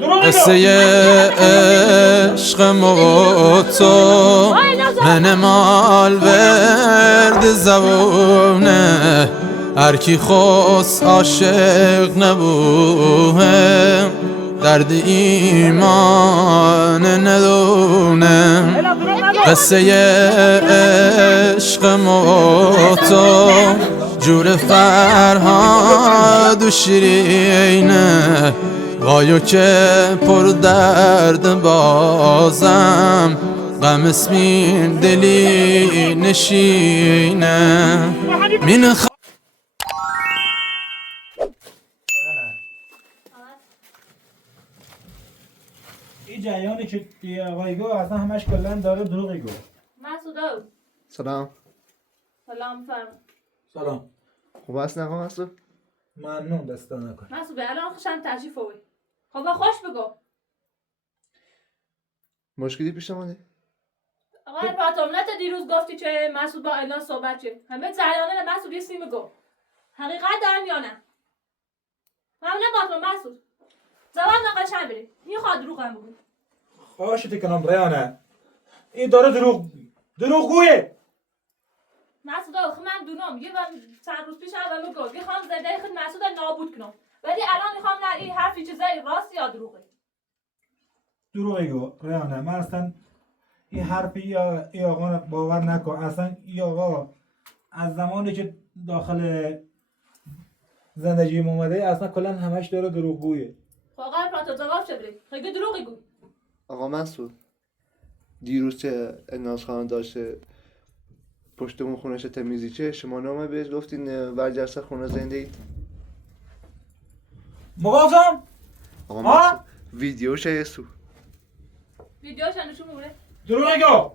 قصه عشق ما تو من مال ورد زبونه هر کی خواست عاشق نبوه درد ایمان ندونه قصه عشق ما تو جور فرهاد و شیرینه وایو که پر درد بازم غم اسمین دلی نشینه این جریانی که آقای گو اصلا همش کلن داره دروغی گو. مسعود سلام. سلام فرم. سلام. خوب است نه مسعود؟ ممنون دستا نکن. مسعود الان خوشم تشریف آوری. خب خوش بگو. مشکلی پیش اومده؟ آقای پاتومنت دیروز گفتی که مسعود با اعلان صحبت چه؟ همه جریانه مسعود یه سیم بگو. حقیقت دارم یا نه؟ ممنون باتون مسعود. جواب نقشن بری. میخواد دروغم بگو. خواهشت کنم ریانه. این داره دروغگویه. مسعود آخه من دونم یه چند روز پیش اول بگو. میخوام زنده خود مسعود نابود کنم. ولی الان میخوام نه این حرفی چیزای راست یا دروغه. دروغی گو ریانه. من اصلا این حرفی یا ای آقا باور نکن. اصلا ای آقا از زمانی که داخل زندگی اومده اصلا کلا همش داره دروغگویه. آقای پاتو جواب چه بری؟ خیلی دروغی گو. آقا مسعود دیروز که الناز خانم داشته پشتمون خونش تمیزی چه شما نامه بهش گفتین برجسته خونه زنده اید؟ مقافم؟ آقا مسعود ویدیوش ایسو ویدیوش نشون میده. دروغی گو.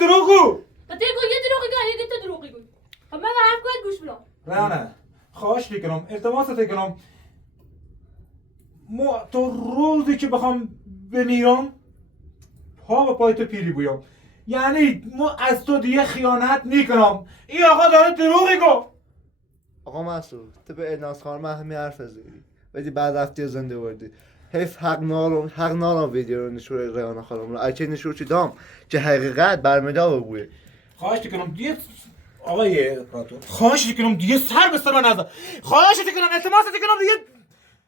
دروغگو. تا دیگه یه دروغی گو یه تا دروغی گو. خب من حرف کوت گوش بدم. ریانه خواهش میکنم التماست کنم تو روزی که بخوام بمیرم پا به پای تو پیری بویم یعنی از تو دیگه خیانت میکنم. این آقا داره دروغی گو. آقا مسعود تو به الناز خانم همین حرف زدی ولی بعد رفتی زنده وردی حیف حق نارم ویدیو رو نشور ریانه خانم رو اچه نشور چی دام که حقیقت برمیده بویه. خواهش میکنم دیگه آقای پراتو خواهش میکنم دیگه سر به سر من نزن. خواهش میکنم التماست کنم دیگه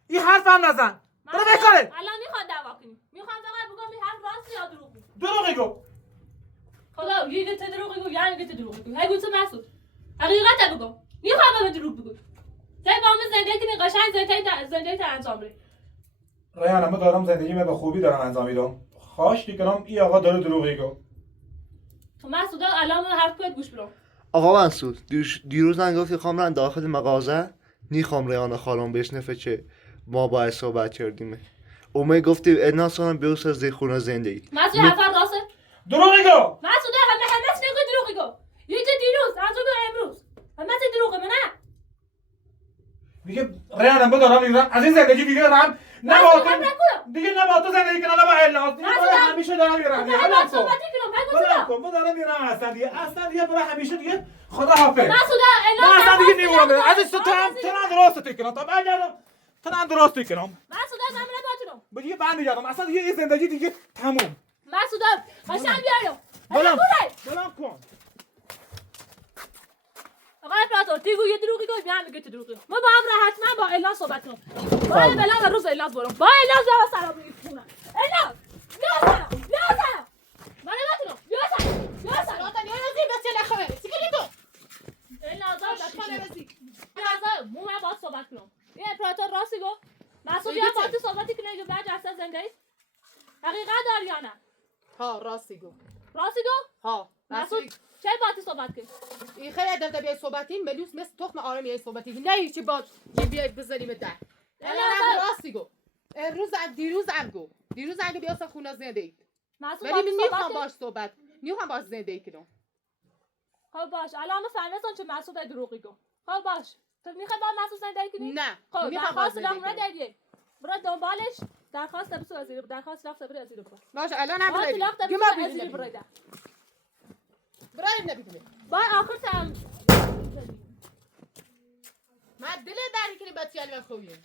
این حرف هم نزن. برو بکاره. الان میخواد دعوا کنیم. میخوام فقط بگم این حرف راست یا دروغه. دروغی گو. خدا یه تا دروغی گو یعنی یه تا دروغی گو. هی گوش مسعود. حقیقت بگو. میخوام به دروغ بگو. زای با من زنده کنی قشنگ زنده انجام بده. ریانه من دارم زندگیمو به خوبی دارم انجام میدم. خواهش میکنم این آقا داره دروغی گو. تو مسعود الان حرف کوت گوش بدم. آقا مسعود دیروز نگفتی خواهم داخل مغازه نیخوام ریانه خانم بشنفه چه ما باید صحبت کردیم. اومه گفتی الناز خانم بیوس از خونه زنده اید. مسعود حرف راسته؟ دروغی گو. مسعود همه نگو دروغی گو. یه تا دیروز از امروز همه دروغه من نه. دیگه ریانه من دارم میرم از این زندگی دیگه دارم نه با تو دیگه نه با تو زندگی کنم نه با الناز دیگه همیشه دارم میرم. من صحبتی کنم من دارم میرم اصلا دیگه برای همیشه دیگه خدا حافظ. مسعود من اصلا دیگه نمیرم. از تو هم درست کنم تا برگردم تو هم درست کنم. مسعود من نباتونم. دیگه برمیگردم اصلا دیگه این زندگی دیگه تموم. مسعود قشنگ بیارم. بلم کن. آقای پراتور دیگه یه دروغی گفت میام میگه تو دروغی. ما با هم حتما با اعلان صحبت کنم. با اعلان روز اعلان برم. با اعلان جواب سلام میگم. اعلان. یا سلام. من نمیتونم. یا سلام. تا نیازی بس چه لخوه. سیکلی تو. اعلان جواب مو من با صحبت کنم. این پراتور راستی گفت. مسعود یا با تو صحبتی کنه که بعد اصلا زنده است. حقیقت داری یا نه؟ ها راستی گو. راستی گفت؟ ها مسعود چه با تو صحبت کنی؟ این خیلی دفعه بیای صحبتی ملوس مثل تخم آرامی ای صحبتی نه هیچی با بیاید بزنیم در. نه راستی گو. امروز دیروز گو. دیروز اگه بیاست خونه زنده اید. مسعود ولی من میخوام باش صحبت. میخوام باش زنده ای کنم. خب باش الان فهمیدم چه مسعود دروغی گفت. خب باش تو میخوای با مسعود زنده کنی؟ نه خب میخوام درخواست دادم دیگه. برو دنبالش درخواست دبسو وزیر درخواست رفت بر وزیر بکن. باشه الان هم برای بریم. برای نبیدیم. با آخر تام من دل داری کنی بچه‌ای خوبیه.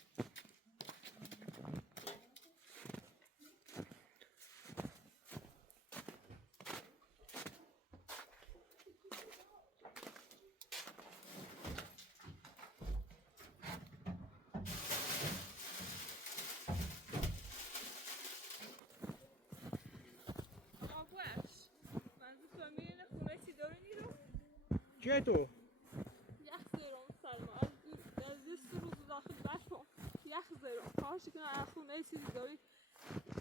چیه تو؟ یخ زیرم سرما از یه روز داخل برفم یخ زیرم خواهش کنم خونه چیزی داری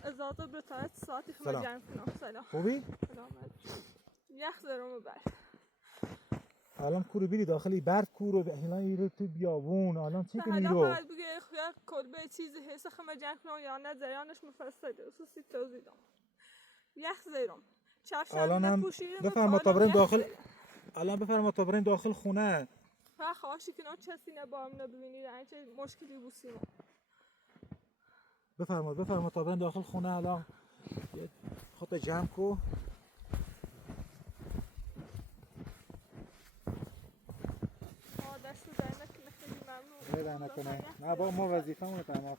ازاده به تایت ساعتی خمه سلام. جمع کنم سلام خوبی؟ سلامت یخ زیرم برف الان کورو بیری داخلی برف کورو الان ایرو تو بیابون الان چی کنی حالا رو؟ باید بگه خیلی کلبه چیزی حس خمه جمع کنم یا نه جریانش مفصله خصوصی توضیح دام یخ زیرم الان هم پوشیدم بفرما تا بریم داخل الان بفرما تا بریم داخل خونه ها خواهشی کنم کسی نبام نبینی چه مشکلی بوسیم بفرما تا بریم داخل خونه الان خودت جمع کو دست در نکنه خیلی ممنون نکنه نه با ما وظیفمون تمام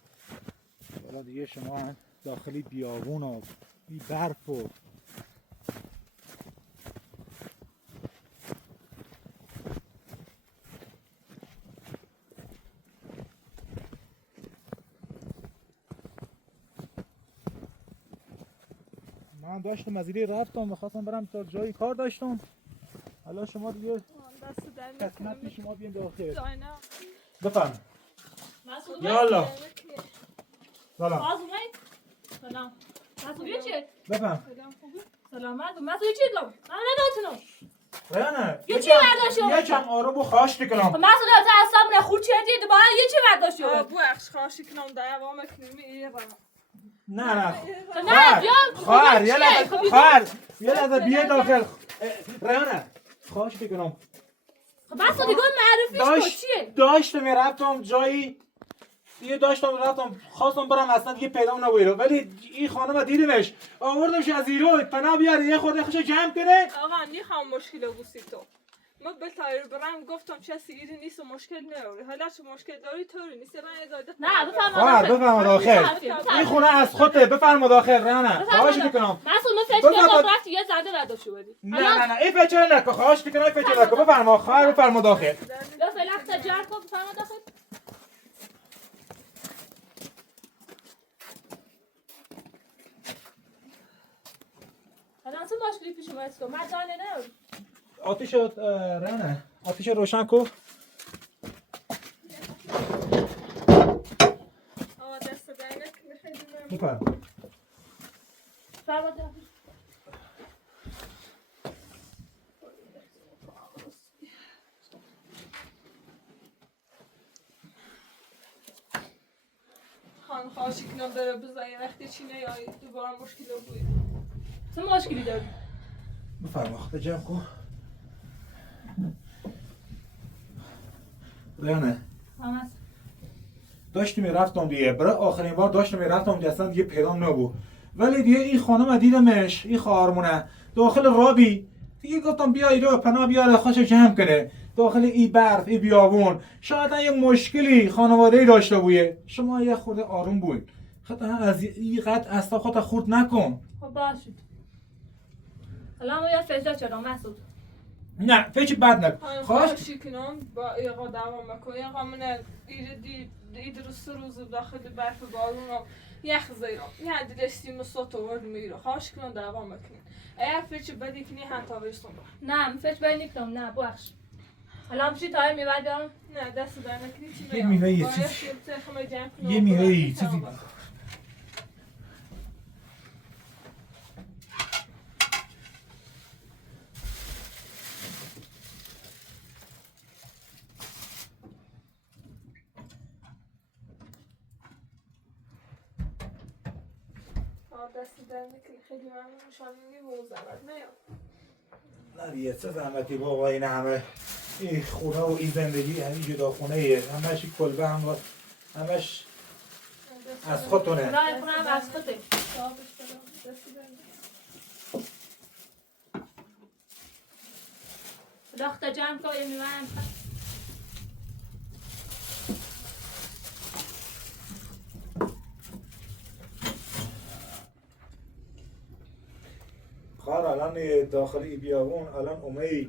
حالا دیگه شما هم داخلی بیابون و بی برف و من داشتم از اینجا رفتم می‌خواستم برم تا جایی کار داشتم حالا شما دیگه دست در قسمت نکنه شما بیان داخل جاینا بفرم مسئول یالا سلام باز اومد سلام مسئولی چیه؟ بفرم سلام خوبی؟ سلامت مسئولی چیه دام؟ من نداتونم ریانه یه چی برداشتم؟ یکم آروم و خواهش میکنم مسئول از اصلا نخور چیه دیگه دوباره یه چی برداشتم؟ بخش خواهشی کنم دوام کنیم ایره نه نه بیا خواهر یه لحظه بیا داخل ریانه خواهش میکنم مسئول دیگه معرفیش کن چیه؟ داشتم رفتم جایی دیگه رفتم خواستم برم اصلا دیگه پیدا نبوده ولی این خانم دیدمش آوردمش از ایرو پناه بیاره یه خورده خوش جمع کنه آقا نیخوام مشکل بوسی تو ما به تایر برم گفتم کسی ایری نیست و مشکل نداری حالا چه مشکل داری طوری نیست من ازاده نه خواهر بفرما داخل این خونه از خودته بفرما داخل ریانه خواهش میکنم مسئول من فکر کنم رفتی یه زده برداشته بدی نه این فکر نکن خواهش میکنم این فکر نکن بفرما خواهر بفرما داخل یا فعلا تجار کن بفرما داخل الان چه مشکلی پیش اومد تو من جانه نه آتیش ریانه آتیش روشن کن آقا دست در نکنه خیلی ممنون بفرما بفرما داخل خان خواهشی کنم داره بزایی وقتی چی نیایی دوباره مشکل بوید چه مشکلی داری؟ بفرما خود جمع کن ریانه همه داشتم میرفتم دیگه برای آخرین بار داشتم میرفتم دیگه اصلا دیگه پیدام نبود ولی دیگه این خانم دیدمش این خواهرمونه داخل رابی دیگه گفتم بیا ایرو پناه بیاره خوش جمع کنه داخل این برف این بیابون شاید یه مشکلی خانواده‌ای داشته بوده شما یه خورده آروم بود خاطر از این قد اصلا خودت خورد نکن خب باشید الان ما یه فجا چرا مسعود نه فکر بد نکن خان خواهش خواهشی کنم با ایقا دوام مکن ایقا من ایده رو 3 روز داخل برف بارونم یخ زیرم یه دلستیم و صوت ورد میگیره خواهش کنم دوام مکنین اگر فکر بدی کنی حتی بشتم نه من فکر باید نکنم نه بخش الان چی تایم میبردم نه دست در نکنی چی یه میوه یه باید چیزی خمه جمع کنم یه میوه یه چیزی دست در نکنی خیلی ممنون شما میمون زبط نه نه دیگه چه زحمتی بابا این همه این خونه و این زندگی همین جدا خونه ایه همش این کلبه همش از خودتونه راه خونم از خودت داخت جمع کن یه میوان خواهر الان داخلی بیابون الان اومه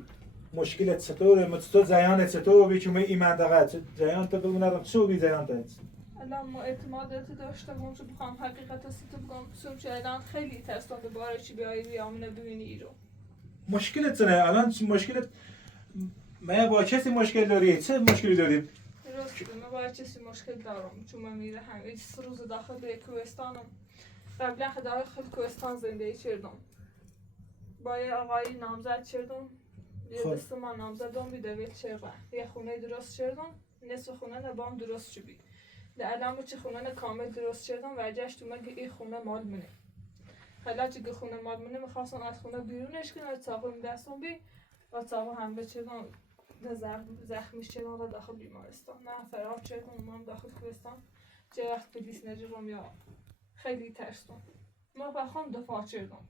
مشکلت چطوره تو زیانت چطور بیچ اومه این منطقه زیان تو بگو ندارم چو بی زیان تا الان ما اعتمادات داشته باشم چون بخوام حقیقت هستی تو بگم سوم چه الان خیلی ترسان دوباره چی بیایی بیامونه ببینی ایرو مشکلت چنه الان مشکلت من با کسی مشکل داری؟ چه مشکلی داری؟ درسته من با چیزی مشکل دارم چون من میره همه 3 روز داخل کوهستانم قبلا داخل کوهستان زندگی کردم با یه آقای نامزد کردم یه خب. دست ما نامزدم بیده به چرا یه خونه درست کردم نصف خونه نبام درست شدی در الان چه خونه کامل درست کردم و جشت تو مگه این خونه مال منه حالا چه خونه مال منه میخواستم از خونه بیرونش کنم اتاقم دستم بی اتاق هم بچردم زخمیش کردم و داخل بیمارستان نه فرار کردم من داخل کوهستان چه وقت پلیس نجرم یا خیلی ترسم ما بخوام دفاع کردم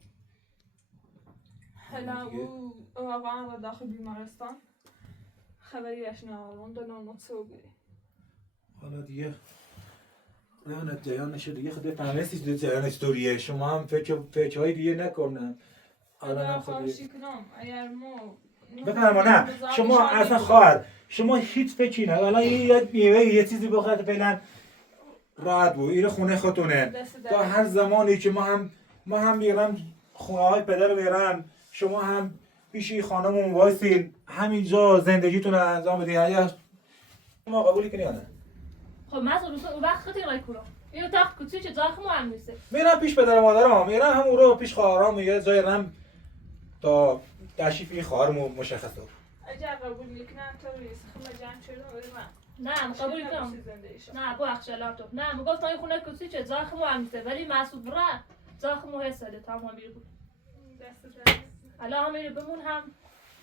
حالا او آقا را داخل بیمارستان خبریش نهارم دلم نتسو بری حالا دیگه نه جریانش دیگه خود فهمیستی جریان استوریه شما هم فکرهای دیگه نکنن حالا خواهشی کنم اگر ما بفرما نه شما اصلا خواهر شما هیچ فکری نه الان یه میوه یه چیزی بخواد فعلا راحت بود این خونه خودتونه تا هر زمانی که ما هم میرم خونه های پدر رو میرم شما هم پیشی خانمون وایسین همینجا زندگیتون رو انجام بدین اگر ما قبولی کنی یا نه خب مسعود اون وقت خیلی رای کورم این اتاق کوچیک چه جای خمو هم نیسته میرم پیش پدر و مادرم میرم همون رو پیش خواهرام یه جای رم تا تشریف این خواهرمو مشخصه اگر قبول میکنم تو ریس خمه جمع شدم بریم نه قبول کنم نه با اخشلاتو نه میگفتم این خونه کوچیک چه جای خمو هم نیسته ولی مسعود را جای خمو حسده تمام بیرون دست در الان هم میره بمون هم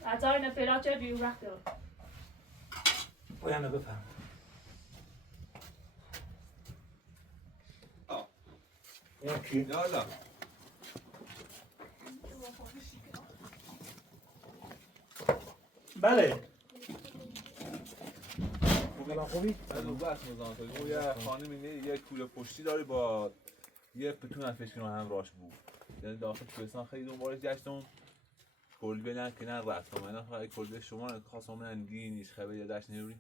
از آن نفیلات چه بیرون وقت دارم باید بفهم این کی؟ یالا بله خوبی؟ از اون وقت مزانتالی یه خانم اینه یه کوله پشتی داره با یه پتون هم فکر کنم همراهش بود یعنی داخل کوهستان خیلی دنبالش گشتم کلبه نه که نه رفتم من فقط کلبه شما رو خواستم من دینیش خبر یا داشت نیوری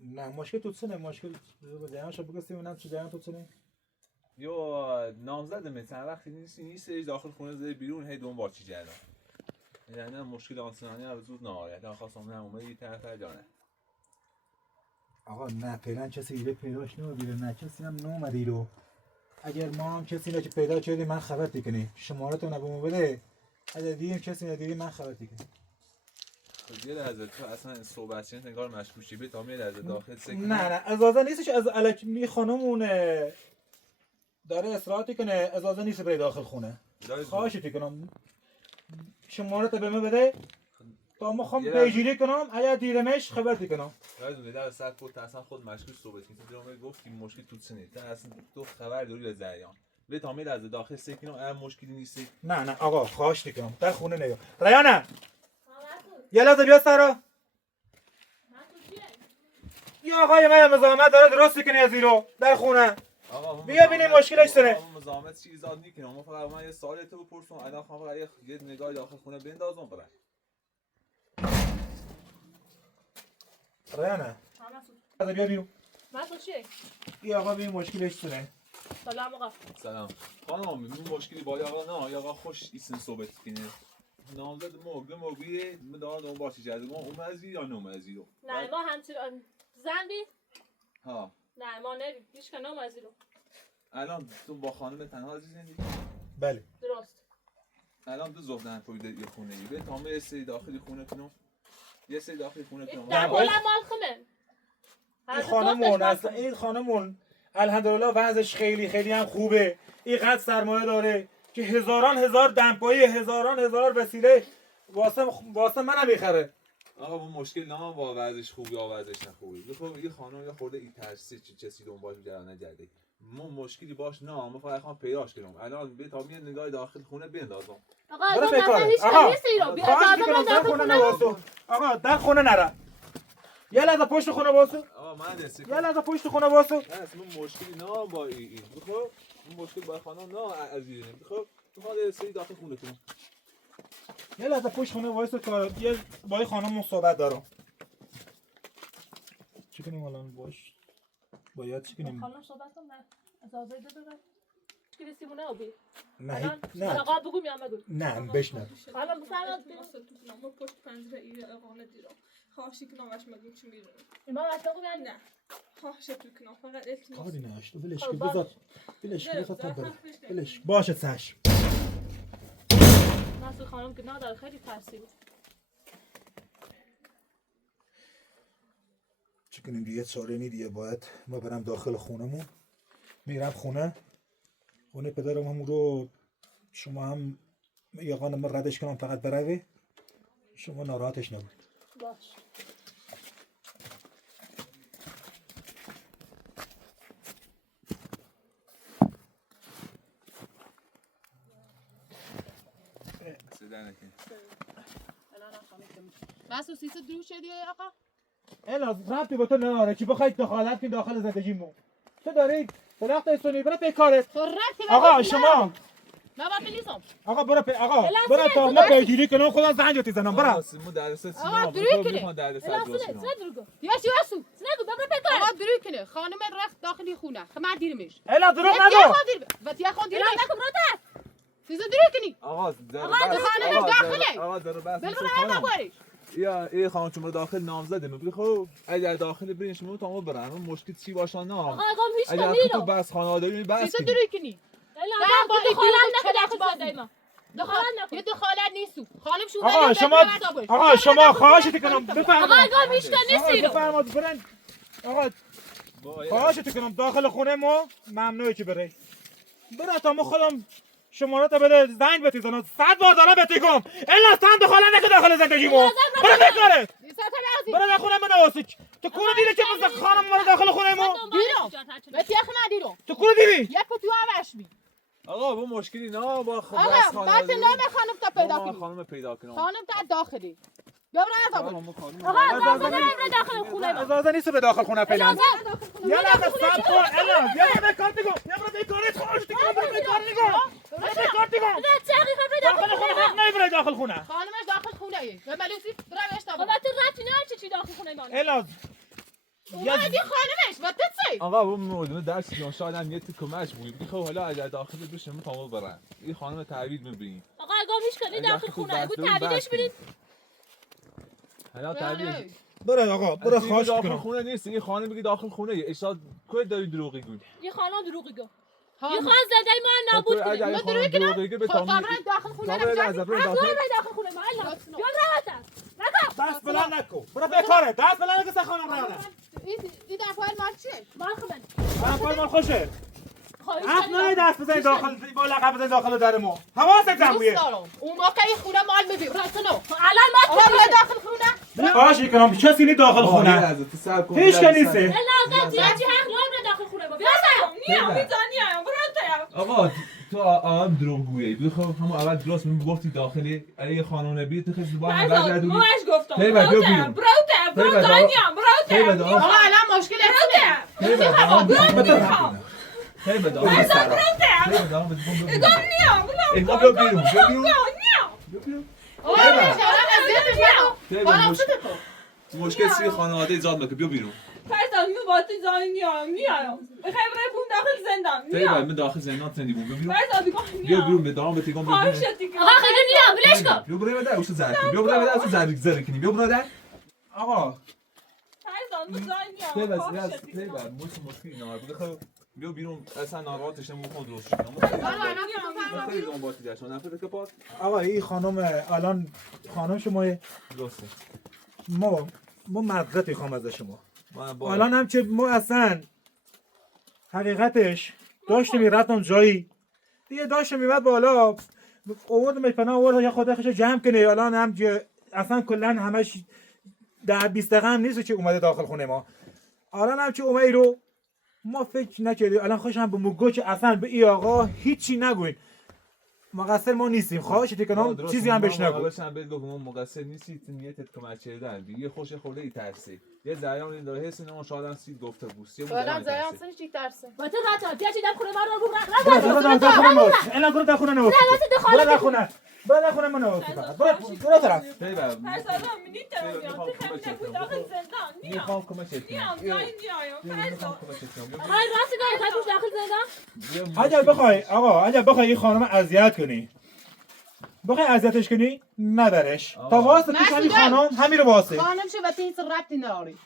نه مشکل تو چنه مشکل با جریانش رو بگستیم اونم چه جریان تو چنه یا نامزد مثلا وقتی نیست داخل خونه زده بیرون هی دنبال چی جریان یعنی مشکل آنسنانی رو زود نهایت خواستم من اومد یه طرف جانه آقا نه فعلا کسی ایره پیداش نمیگیره نه کسی هم نومده رو اگر ما هم کسی رو که پیدا کردیم من خبر دیکنی شمارتون رو به ما بده اگر دیدیم کسی ندیدیم من خبر دیکنی خب یه لحظه تو اصلا صحبت چنین انگار مشکوکی به تا یه لحظه داخل سکن نه اجازه نیستش از الک می خانمون داره اصرار کنه اجازه نیست بره داخل خونه خواهش کنم شمارت به من بده تا ما خوام پیگیری کنم اگر دیدمش خبر کنم یادتونه در سر خود اصلا خود مشکوک صحبت کنید درام گفتیم مشکل تو چنه تا اصلا تو خبر داری از جریان به تا می لحظه داخل سکنم اگر مشکلی نیست نه آقا خواهش کنم در خونه نیا ریانه یه لحظه بیا سرا یا آقای من مزاحمت داره درست کنی از ایرو در خونه بیا ببینیم مشکلش چیه مزاحمت چیزی ایجاد نکنم ما فقط من یه سوال تو بپرسم الان خواهم فقط یه نگاه داخل خونه بندازم برای ریانه بیا بیرون مسعود چیه؟ این آقا ببین مشکلش چیه سلام آقا سلام خانم این مشکلی با آقا نه آقا خوش ایسن صحبت کنه نامزد موگیه مدار اون باشه جدی ما اومزی یا نومزی رو نه ما همچنان زندی؟ ها نه ما نبیم هیچ کنام از رو الان تو با خانم تنها عزیز زندگی بله درست الان دو زهدن پویده یه خونه ای به تامه یه سری داخلی خونه کنم یه سری داخلی خونه کنم در باید- کلا مال خونه این خانمون اصلا این خانمون الحمدلله وضعش خیلی هم خوبه اینقدر سرمایه داره که هزار دمپایی هزار وسیله واسه منم میخره آقا با مشکل نه با وضعش خوبی یا وضعش نخوبی بخوام این خانم یا خورده این ترسی چی دنبال جریان جدی ما مشکلی باش نه ما فقط خواهم پیداش کنم الان به تا میاد نگاه داخل خونه بندازم آقا برو از اون فکر مثلا هیچ آقا، نیست ایرو بیا خواهش اجازه میکنم بده در داخل خونه خونه نواسو آقا در خونه نرم یه لحظه پشت خونه واسو آقا من دستی یه لحظه پشت خونه واسو نه اصلا مشکلی نه با این بخوام اون مشکل با خانم نه عزیزم بخوام میخواد یه سری داخل خونه کنم یه لحظه پشت خونه واسو کار یه با این خانم صحبت دارم چی کنیم الان باش باید چی کنیم خانم صحبت کن نه اجازه بده که رسیمونه آبی نه نه آقا بگو میام بگو نه بشنو حالا بفرمایید ما پشت پنجره ایره اقامه دیرم خواهشی که نامش مگیم چی میرونه ایمان وقتا بگو نه خواهش تو کنم فقط التماس کاری نشته ولش خب، کن باش. بذار ولش کن بذار تا در بره حرفش نمی‌کنم. ولش باشه چشم مسعود خانم که نداره خیلی ترسید چه کنیم دیگه چاره نی دیگه باید ما برم داخل خونمون میرم خونه پدرم هم رو شما هم یاقان ما ردش کنم فقط بروی شما ناراحتش نبود باش مسعود سیس دور شدی آقا الا ربطی با تو نداره که بخواید دخالت کنید داخل زندگیمون تو داری سلاخت استونی برو پی کارت آقا شما نباید بلیزم آقا برو تا ما پیگیری کنم خدا زنگ بزنم برو مو درس آقا دروی کنه میخوام درس سنه درگو یا چی هستو سنگو ببر بکار آقا دروی کنه خانم رخت داخلی خونه خمر دیرمش الا دروغ یا نگو خان دیر و یا خان دیرمش نکن برادر سیس دروی کنی آقا خانم داخله آقا در بس بل برای نباری یا این خانم شما داخل نامزده میگی خب اگر داخل برین شما تا ما برن مشکل چی باشن نه آقا هیچ اگر کمی تو رو بس خانواده بس سیس دروی کنی الا با دخالت نکن داخل زندگی ما دخالت نکن یه دخالت نیستو خانم شو آقا شما خواهشت کنم آقا بفرمایید اگه هیچ کمی نیستی رو بفرمایید برن آقا خواهشت کنم داخل خونه ما ممنوعه که بری برو تا ما خودم شماره تا بده زنگ بتیزن 100 بار دارم بهت گم الا سند دخالت نکن داخل زندگیمو برو بکاره برو در خونه من واسه تو کورو دیدی که مثل خانم ما داخل خونه ما و تیخ ندیرم تو کورو دیدی یک پتو آورش بی آقا با مشکلی نه با خب بس آقا خانواده بعد نام خانم تا پیدا ما کنی خانم پیدا کنم خانم تا داخلی بیا برای از آقا اجازه نمیده داخل خونه ما اجازه نیست به داخل خونه فعلا اجازه یا لحظه صبر کن الا بیا به کار دیگو بیا به کارت خواهش دیگو برو به کار دیگو برو به کار دیگو نه چقی خبر داخل داخل خونه خونه حق نمیبره داخل خونه خانمش داخل خونه ای و ملوسی برایش خب تا تو ربطی نداره چی داخل خونه ما الا اومدی خانمش و تسی آقا اون مردم درس جان شاید هم یه تیکو مجبوری خب حالا اگر داخل بشیم تا ما برن این خانم تعویض میبینیم آقا اگه هیچ کمی داخل خونه بود تعویضش برید حالا تعویض برو آقا برو خواهش داخل کنم خونه نیست این خانم بگی داخل خونه اشاد کجا داری دروغی گویی یه خانم دروغی گفت یه خانم خان زنده ما نابود کنه اگر ما خانم دروغی کنم؟ دروغی به خب تمام قبرا داخل خونه قبر نمیشه لحظه برو از داخل داخل خونه ما الا بیا راحت دست بلند نکن برو به کارت دست بلند نکن خانم رانه این دفعه مال چیه؟ ما خبن من پای من خوشه خواهش حق کنید نداری دست بزنی داخل با لقب بزنی داخل در ما حواست دوست جمعیه دارم اون موقع این خونه مال میبی راستنو الان ما آقا بیا داخل خونه خواهش کنم کسی نی داخل خونه هیچ که نیسته الا قطعی چی حق نداره داخل خونه ما بیا نیا میزنیم برو آقا تو آم دروغگویی بگو خب همون اول درست میگفتی داخلی اگه خانم بیاد تو خیلی با هم فرزاد وجه ماش گفتم خیلی بد، بیا بیرون. برو خیلی بد، زنیم خیلی بد، برو آقا. آقا الان مشکل اسمه خیلی بد، خیلی بد، خیلی بد، نیا بیا بیرون بیا بیرون آقا خیلی بد. الان اذیتش نکن خیلی بارم بد، شده کن مشکل سی خانواده ایجاد نکن بیا بیرون فرزاد می با تو زنیم بخیر برای پون داخل زندان خیلی بد، نیا من داخل زندان زندگی بیا بیرون فرزاد بگو بیا بیرون به دام به تیگام بیا بیرون خواهشتی که آقا خیلی نیا بلش کن بیا برای مدر اوش زرد کن بیا برای مدر اوش زرد کنی بیا برادر آقا فرزاد می خیلی زنیم بد، خواهشتی خیلی که بد، مشکلی نه بخیر بیا بیرون اصلا ناراحتش نمیخوام درست شد الان خیلی دنباتی داشت نفر که پاس آقا این خانم الان خانم شما درسته ما معذرت خوام از شما من با الان هم که ما اصلا حقیقتش داشتیم میرفتم جایی دیگه داشتم میمد بالا آوردم پناه آورد یا خودش جمع کنه الان هم که اصلا کلا همش 10-20 دقیقه هم نیست که اومده داخل خونه ما الان هم که اومدی رو ما فکر نکردیم الان خوشم به مگو که اصلا به ای آقا هیچی نگوین مقصر ما نیستیم خواهش کنم چیزی هم بهش نگو داشتم بهت گفتم مقصر نیستی نیتت کمک کردن یه خوش خورده ای ترسی یه زریان این داره حس نمون شاید هم سید گفته بوست یه الان زیان سنش چی ترسه با تو قطعا بیا چی دم خونه ما رو برو در خونه ما الا برو در خونه نو برو در خونه برو خونه من آوردی فقط برو طرف فرزادم میتونم تو خیلی بود داخل زندان میخوام کمکت میام کنم جایی میایم میخوام فرزاد کمکت کنم آقای راستی که خودش داخل زندان اگر بخوای این خانم اذیت کنی بخوای اذیتش کنی ندارش تا واسه پیش همین خانم همین رو واسه خانم شو و تیز ربطی نداری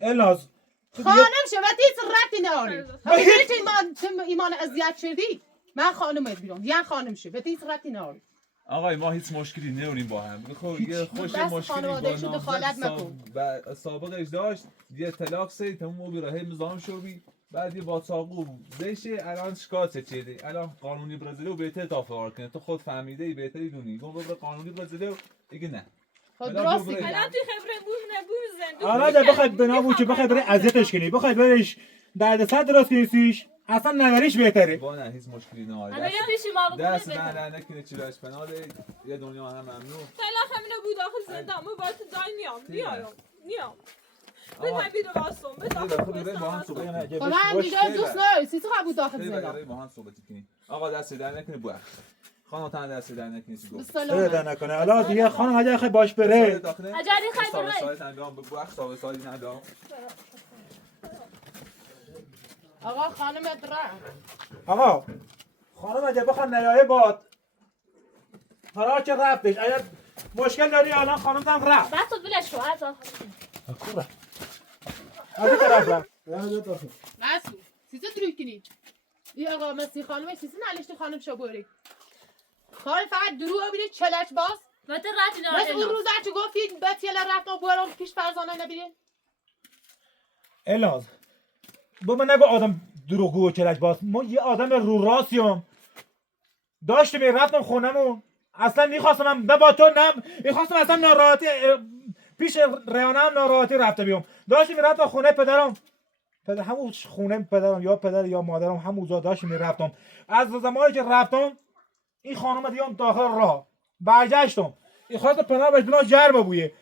الاز خانم شو و تیز ربطی نداری همین ایمان اذیت شدی من خانمت بیرون یا خانم شو و تیز ربطی نداری آقای ما هیچ مشکلی نداریم با هم خب یه خوش دست مشکلی خانواده‌شو با دخالت نامزد سابقش داشت یه طلاق سه تموم بیراهی مزاحم شوی بعد یه باطاقو بشه الان شکایت چیده الان قانونی برزیلو بهتر دافعار کنه تو خود فهمیده ای بهتری دونی گم ببر قانونی برزیلو دیگه نه خب درست میگم الان توی خبره بوم زندگی حالا اگه بخوای بنا بود که بخوای برای اذیتش کنی بخوای برش دردسر درست کنیش اصلا نداریش بهتره با نه هیچ مشکلی نه همه پیشی ما بکنه دست من نکنه چیلاش پناله یه دنیا هم ممنون طلاق همینه بود داخل زندان ما باید جای میام بزن بیرون واسم بزن با هم صحبت خب من دیگه دوست نداری تو بود داخل زندان با هم صحبت کنیم آقا دست در نکنه بو خانم تن دست در نکنه چی گفت بده نکنه حالا دیگه خانم اگه خیلی باش بره اجازه خیلی سال انجام بو اخ سال انجام آقا خانم رفت آقا خانم اگه بخواد نیایه باد حالا که رفتش اگه مشکل داری الان خانم هم رفت بس بلش شو از خوبه از این طرف رفت مسعود سیزه دروی کنی ای آقا مسی خانمش سیزه نلشتی خانم شو بری خانم فقط درو بیره چلچ باز و تو راتی بس اون نه روز چه گفتید بتیلا رفتم برام پیش فرزانه نبیرین الاز با من نگو آدم دروغگو و چلک باز ما یه آدم رو راستیم داشتیم رفتم خونمون اصلا میخواستم نه با تو نه میخواستم اصلا ناراحتی پیش ریانم ناراحتی رفته بیام داشتیم رفتم خونه پدرم همون خونه پدرم یا پدر یا مادرم همون داشتیم رفتم از زمانی که رفتم این خانم دیام داخل راه برگشتم این خواست پناه بهش بنا جرم بویه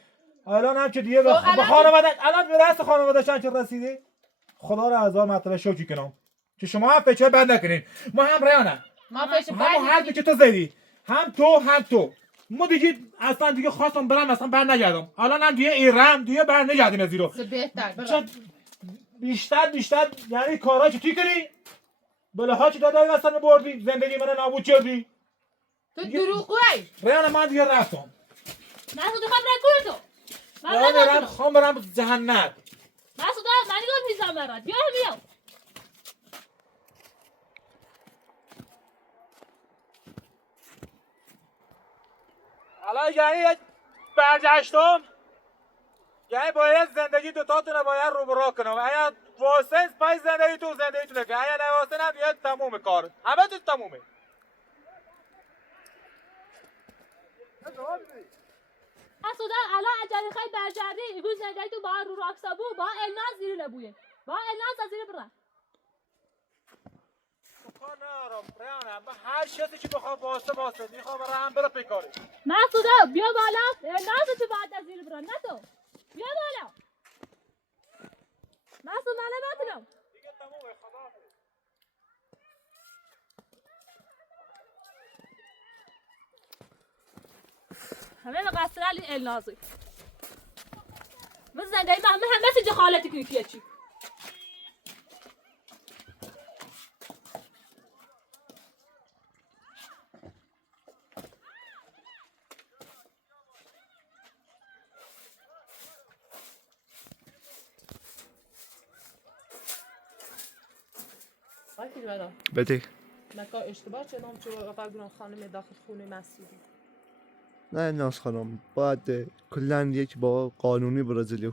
الان هم که دیگه به خانواده الان به دست خانواده‌شان که رسیده خدا را هزار مرتبه شکر کنم که شما هم فکر بد نکنین ما هم ریانه ما پیش هم حرفی که تو زدی هم تو ما دیگه اصلا دیگه خواستم برم اصلا بر نگردم الان هم دیگه ایرم دیگه بر نگردیم از زیرو بهتر برم بیشتر یعنی کارهایی که توی کنی بلاها که دادای واسه بردی زندگی من نابود کردی تو دروغگویی ریانه من دیگه رفتم مسعود خب رکوی تو من خواهم برم جهنم مسعود من نگاه میزم برات بیا حالا یعنی برگشتم یعنی باید زندگی دوتاتون رو باید رو برا کنم اگر واسه پای زندگی تو زندگیتونه که اگر نواسه نه دیگه تموم کار همه تو تمومه مسعود الان عجله خیلی برگردی امروز زندگی تو با رو راکسا بو با الناز زیر نبویه با الناز از زیر برن کار نرم ریانه من هر چیزی که بخوام واسه میخوام برم بره پیکاری مسعود بیا بالا الناز تو بعد از زیر برن نه تو بیا بالا مسعود من نمیتونم دیگه تمومه خدا همه قصر علی النازی من زندگی با همه چی خالتی کنی که چی باید بدم بده مکا اشتباه چنم چون اول گران خانم داخل خونه مسعودی نه ناز خانم باید کلا یک با قانونی برزیلیو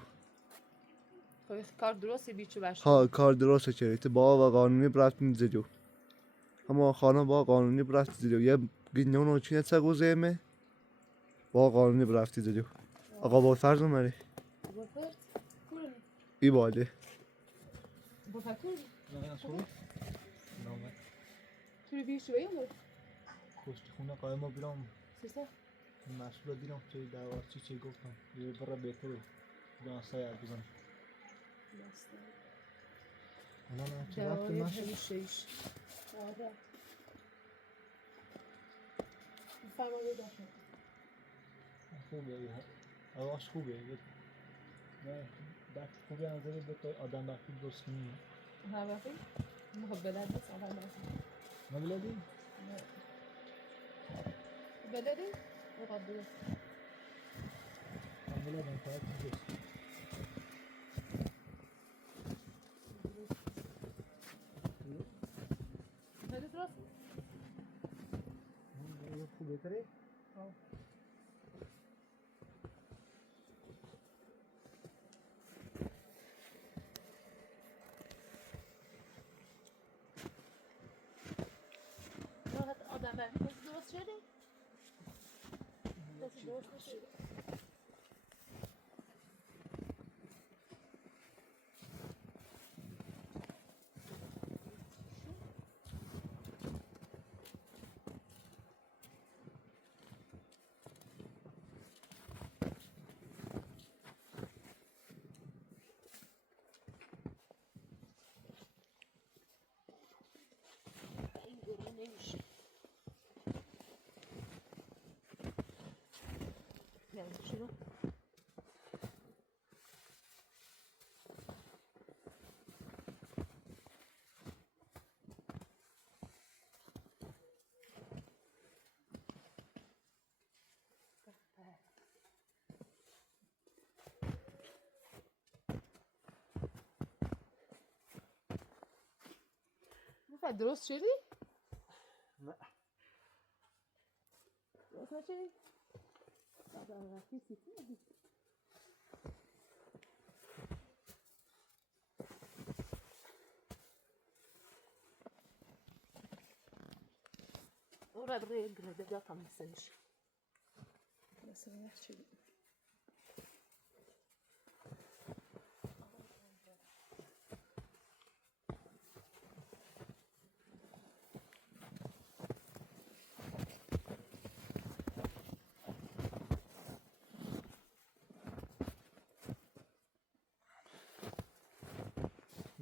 خب کار درستی بیچو باشه ها کار درسته چریت با و قانونی برفتیم زیلیو اما خانم با قانونی برفت زیلیو یه گینونو چیه سگو زیمه با قانونی برفتی زیلیو آقا با فرض اومری ای باله توی بیشو ایمون پشت خونه قایم بیرام سیسا مسئول دیرم توی دعواتی چی گفتم یه برای بهتره دانسای عربیزم اونا نه چه وقت دوای نشد همیشهیش آره فرمایه داشتم. خوبه هواش خوبه نه وقت خوبی نظری به تو آدم وقتی درست کنی هر وقتی بلد نیست آدم وقتی نبلدی؟ بلدی؟ وقت درست من بلدم فقط درست خیلی درست من خوبه تره؟ وقت آدم وقتی درست شده؟ درست نشده این گروه نمیشه یعنی چرا؟ میفرد درست شدی؟ نه درست نشدی؟ آدم وقتی سیتی نبید اون را برای گرده بیا تا مثلش مثل نشدی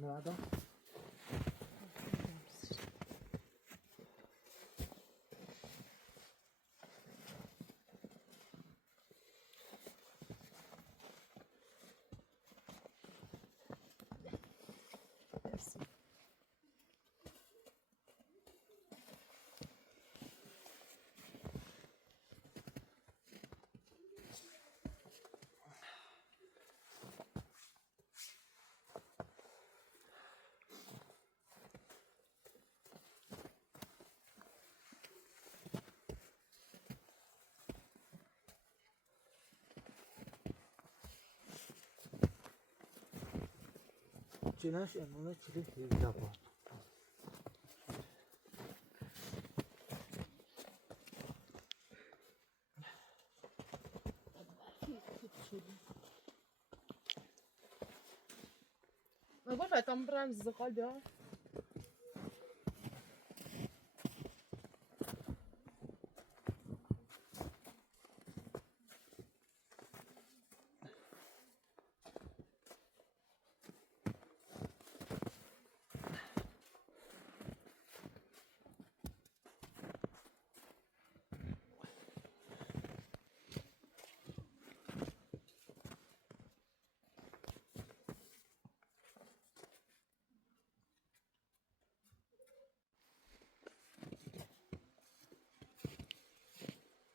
نه آدم مرسی چنانش امامه چلی هیزده بار ما باشه تام برم زقال بیا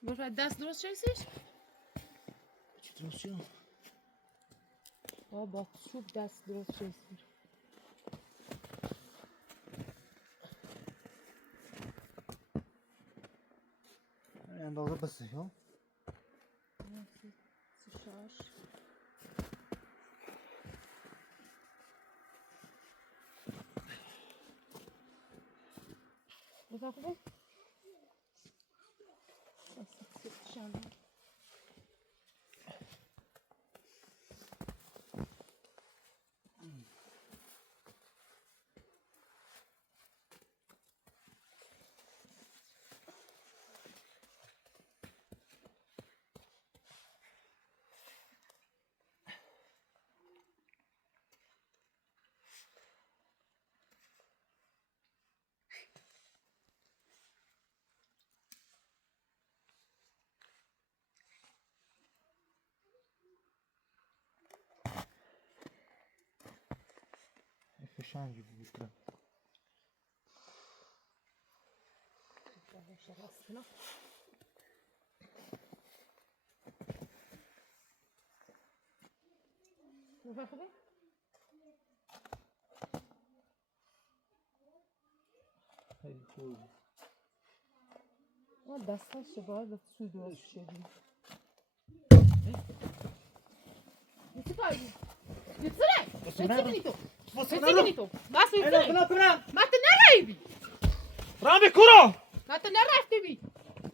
باشه دست درست شدیش؟ چی درست شد؟ با چوب دست درست شدیش اندازه بسه ها شاش بذار خوبه؟ شنبه شنگی بود. خیلی خوب. اون دستش باید سوی درست شدی. چی کاری؟ چی کنی تو؟ چی کنی تو؟ بس اینا کنم مت نرایی رام کورو مت نرفتی بی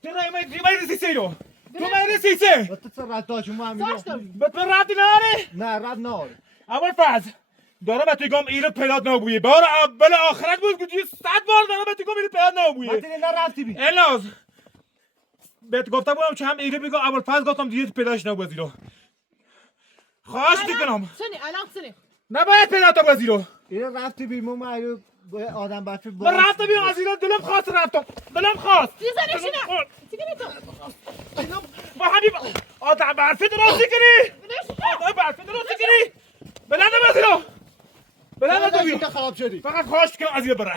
تو رای رسیسی رو تو من رسیسی با تو چه رد داشت ما هم زاش داری بهت من ربطی نداره نه رد نار اول فاز دارم بهت میگم ایرو پیدات نبویه بار اول آخرت بود که 100 بار دارم بهت میگم ایرو پیدات نبویه متین نه رفتی بی الاز بهت گفتم بودم که هم ایرو میگم اول فاز گفتم دیگه پیداش نبود ایرو خواهش میکنم سنی الان سنی نباید پیدات نبود ایرو این رفتی بی ما ایرو آدم بچه من رفتم بیام از ایران دلم خواست رفتم دلم خواست دیزنش نه چی کنی تو؟ با همین آدم برفی درستی کنی آدم برفی درستی کنی بلند از ایرو بلند از ایرو خراب شدی فقط خواهش میکنم از ایرو بره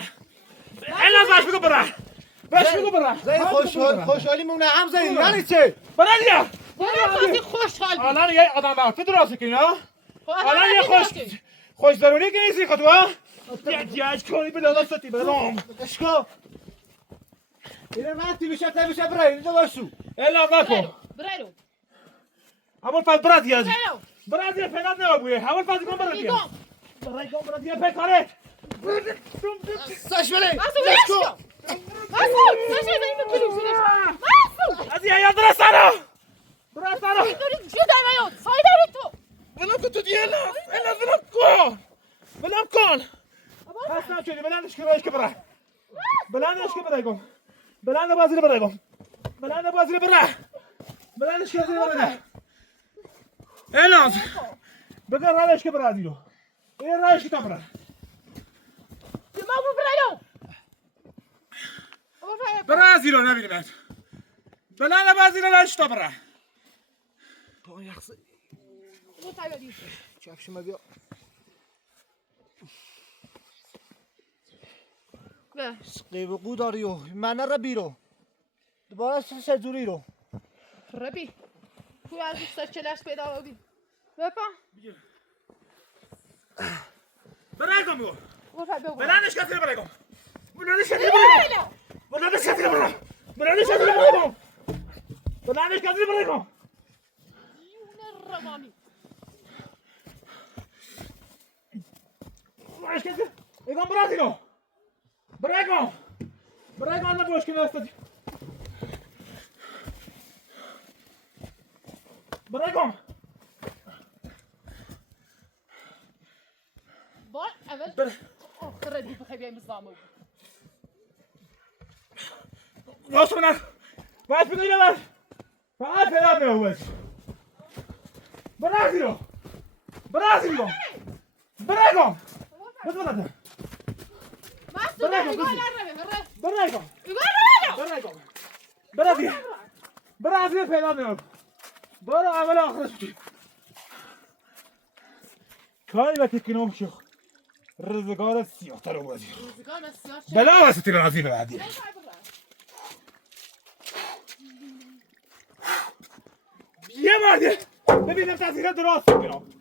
الاز باش بگو بره باش بگو بره زی خوشحالی مونه هم زی یعنی چه بره دیگه بازی خوشحال بی الان یه آدم برفی درستی کنی ها الان یه خوش ضروری که نیستی خود ها یه کنی به داداستی برام اشکا این رفتی بشه تبشه برای اینجا باشو الاز نکن برو اول فاز برات یاد برو برات یه پیدات نبویه اول فاز کن برات یاد برات یه پیکاره ساش بله مسعود اشکو مسعود نشه داری به کلوب شدش مسعود از یه یاد درستانو درستانو داری جدا نیاد سایداری تو بلم کن تو دیگه الاز بلم کن بلم کن هستم شدی بلندش که برایش که برای بلندش که برای گم بلند بازی رو برای گم بلند بازی رو برای بلندش که برای الاز بگر رایش که برای دیرو این رایش که تا برای ما بو برایو برای از ایران نبینیم بلند بازی رو رایش تا برای پای یخصه بو تایدی کفش ما بیا به قیب قو داری و من را بیرو دوباره سه جوری رو ربی تو از دوست چلش پیدا بودی بفا برای گم بگو بفا بلندش کسی رو برای گم بلندش کسی رو برای گم بلندش کسی رو برای گم بلندش کسی رو برای گم بلندش کسی رو برای گم یون روانی بلندش کسی بگم برای دیرو برای گم برای گم نبوش که میستدی برای گم بار اول آخر دی بخوای بیایم زامو راست من باید بگویی من فقط پیدا نبود برای دیرو برای دیرو برای گم بزنم مسعود برای گم نگاه نره برای گم نگاه نره برای گم برای دیگه برای دیگه پیدا نبود برو اول آخرش بودی کاری به تکنام شخ رزگار سیاه تر بودی روزگار بسیار شد بلا واسه نازی به بعدی یه مرده ببینم تصویر درست کنم